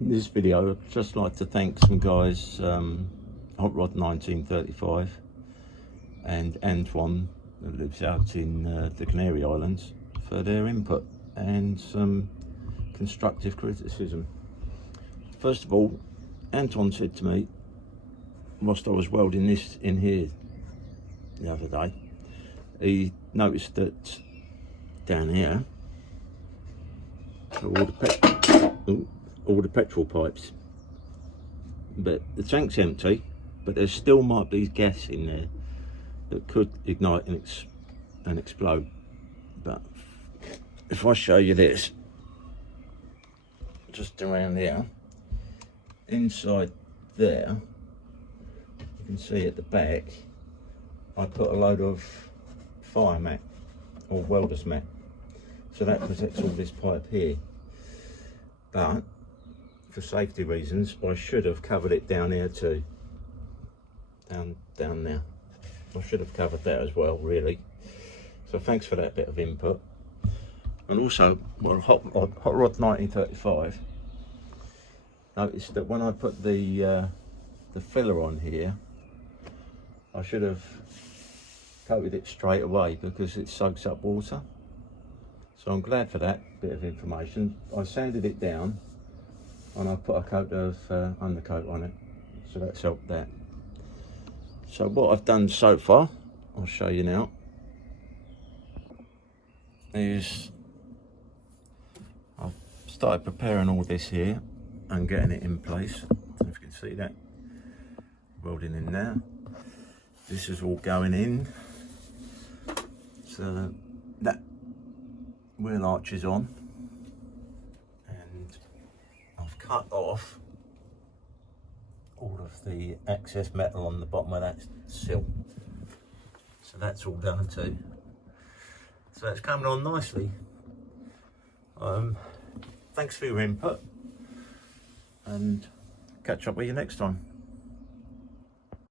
In this video, I'd just like to thank some guys, Hot Rod 1935 and Antoine, that lives out in the Canary Islands, for their input and some constructive criticism. First of all, Antoine said to me, whilst I was welding this in here the other day, he noticed that down here, all the petrol pipes, but the tank's empty, but there still might be gas in there that could ignite and explode. But if I show you this, just around here, inside there, you can see at the back, I put a load of fire mat or welder's mat, so that protects all this pipe here. But for safety reasons, I should have covered it down here too. Down there. I should have covered that as well, really. So thanks for that bit of input. And also, well, Hot Rod 1935 noticed that when I put the filler on here, I should have coated it straight away because it soaks up water. So I'm glad for that bit of information. I sanded it down and I put a coat of undercoat on it, so that's helped that. So what I've done so far, I'll show you now, is I've started preparing all this here and getting it in place. I don't know if you can see that, welding in there. This is all going in, so that wheel arch is on, and I've cut off all of the excess metal on the bottom of that sill, so that's all done too. So it's coming on nicely. Thanks for your input, and catch up with you next time.